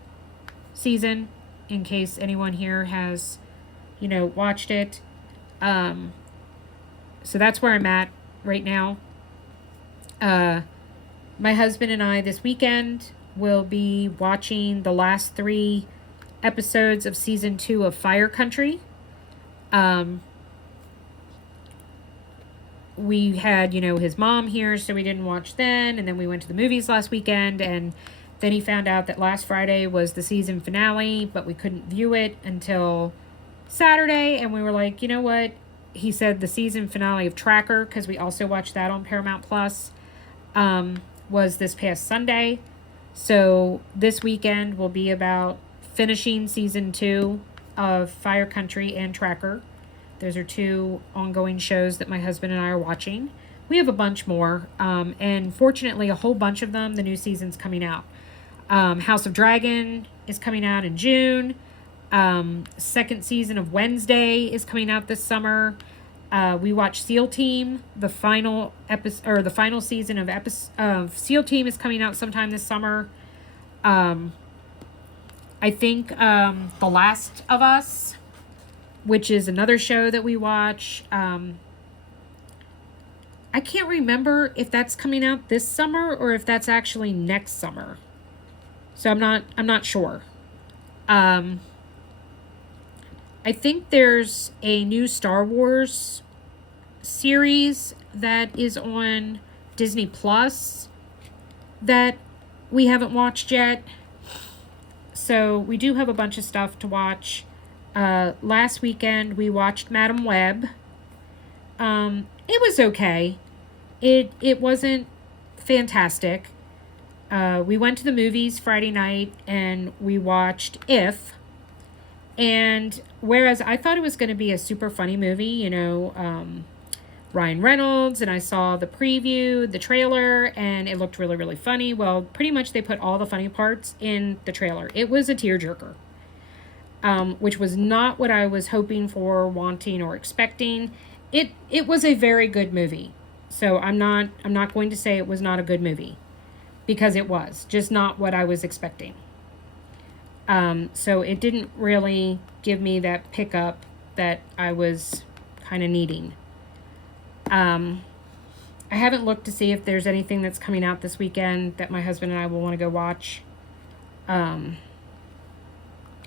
season, in case anyone here has, watched it. So that's where I'm at right now. My husband and I this weekend will be watching the last 3 episodes of season 2 of Fire Country. We had, his mom here, so we didn't watch then. And then we went to the movies last weekend. And then he found out that last Friday was the season finale, but we couldn't view it until Saturday. And we were like, you know what? He said the season finale of Tracker, because we also watched that on Paramount Plus, was this past Sunday. So this weekend will be about finishing season 2 of Fire Country and Tracker. Those are 2 ongoing shows that my husband and I are watching. We have a bunch more, and fortunately a whole bunch of them, the new season's coming out. House of Dragon is coming out in June. Second season of Wednesday is coming out this summer. We watched SEAL Team. The final episode, or the final season of SEAL Team, is coming out sometime this summer. I think The Last of Us, which is another show that we watch. I can't remember if that's coming out this summer or if that's actually next summer. So I'm not sure. Um, I think there's a new Star Wars series that is on Disney Plus that we haven't watched yet. So we do have a bunch of stuff to watch. Last weekend we watched Madam Web. It was okay. It wasn't fantastic. We went to the movies Friday night and we watched If. And whereas I thought it was going to be a super funny movie, you know, Ryan Reynolds, and I saw the preview, the trailer, and it looked really, really funny. Well, pretty much they put all the funny parts in the trailer. It was a tearjerker, which was not what I was hoping for, wanting, or expecting. It was a very good movie. So I'm not going to say it was not a good movie, because it was just not what I was expecting. So it didn't really give me that pickup that I was kind of needing. I haven't looked to see if there's anything that's coming out this weekend that my husband and I will want to go watch.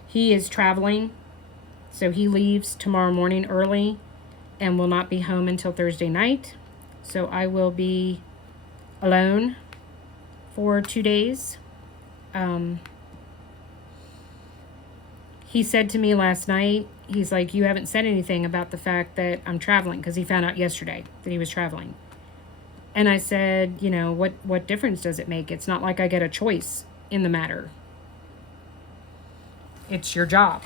He is traveling, so he leaves tomorrow morning early and will not be home until Thursday night. So I will be alone for 2 days. He said to me last night, he's like, you haven't said anything about the fact that I'm traveling, because he found out yesterday that he was traveling. And I said, you know, what difference does it make? It's not like I get a choice in the matter. It's your job.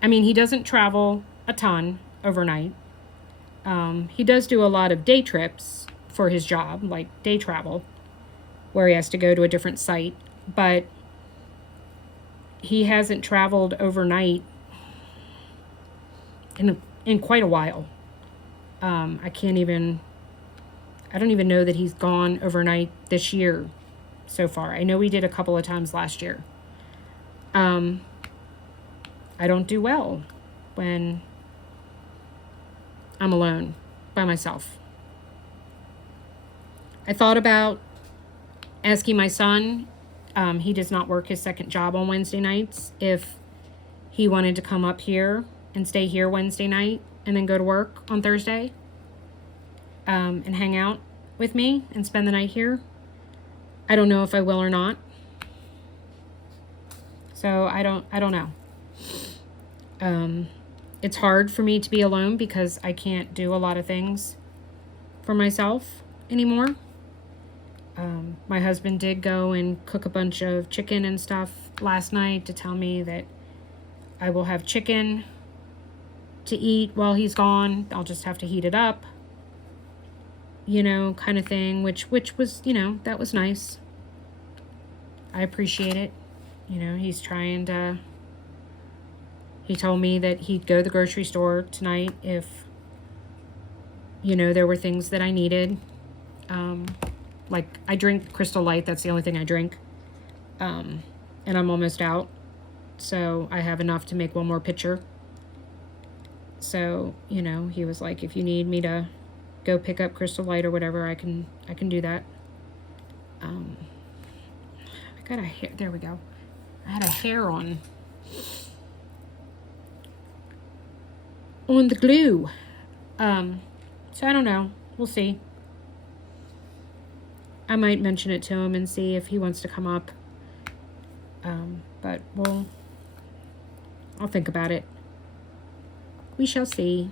I mean, he doesn't travel a ton overnight. He does do a lot of day trips for his job, like day travel, where he has to go to a different site. But he hasn't traveled overnight in quite a while. I don't even know that he's gone overnight this year so far. I know he did a couple of times last year. I don't do well when I'm alone by myself. I thought about asking my son, he does not work his second job on Wednesday nights, if he wanted to come up here and stay here Wednesday night and then go to work on Thursday, and hang out with me and spend the night here. I don't know if I will or not. So I don't know. It's hard for me to be alone because I can't do a lot of things for myself anymore. My husband did go and cook a bunch of chicken and stuff last night to tell me that I will have chicken to eat while he's gone. I'll just have to heat it up, you know, kind of thing, which was, you know, that was nice. I appreciate it. You know, he told me that he'd go to the grocery store tonight if, you know, there were things that I needed. Like, I drink Crystal Light. That's the only thing I drink. And I'm almost out. So I have enough to make one more pitcher. So, you know, he was like, if you need me to go pick up Crystal Light or whatever, I can do that. I got a hair. There we go. I had a hair on the glue. So I don't know. We'll see. I might mention it to him and see if he wants to come up. But I'll think about it. We shall see.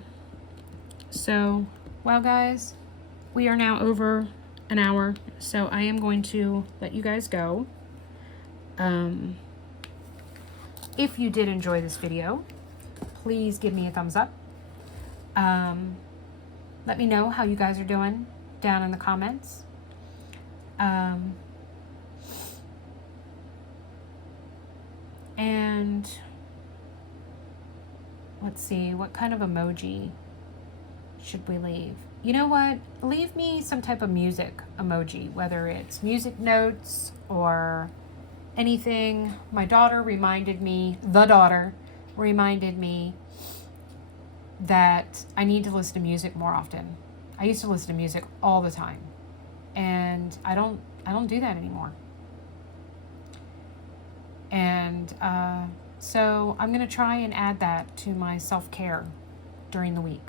So, well, guys, we are now over an hour, so I am going to let you guys go. If you did enjoy this video, please give me a thumbs up. Let me know how you guys are doing down in the comments. And let's see, what kind of emoji should we leave? You know what? Leave me some type of music emoji, whether it's music notes or anything. The daughter reminded me that I need to listen to music more often. I used to listen to music all the time, and I don't do that anymore. And so I'm going to try and add that to my self-care during the week.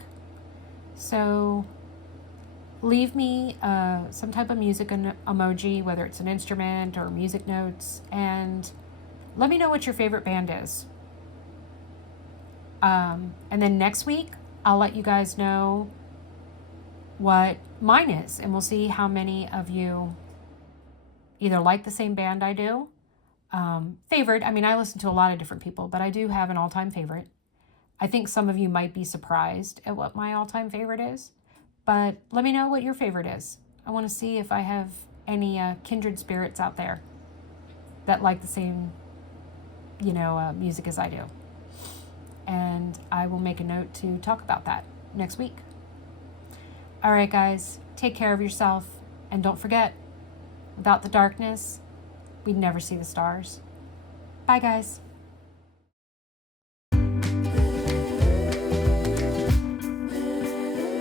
So leave me some type of music emoji, whether it's an instrument or music notes, and let me know what your favorite band is. And then next week, I'll let you guys know what mine is, and we'll see how many of you either like the same band I do. Favorite, I mean, I listen to a lot of different people, but I do have an all-time favorite. I think some of you might be surprised at what my all-time favorite is, but let me know what your favorite is. I want to see if I have any kindred spirits out there that like the same, music as I do. And I will make a note to talk about that next week. All right, guys, take care of yourself, and don't forget, without the darkness, we'd never see the stars. Bye, guys.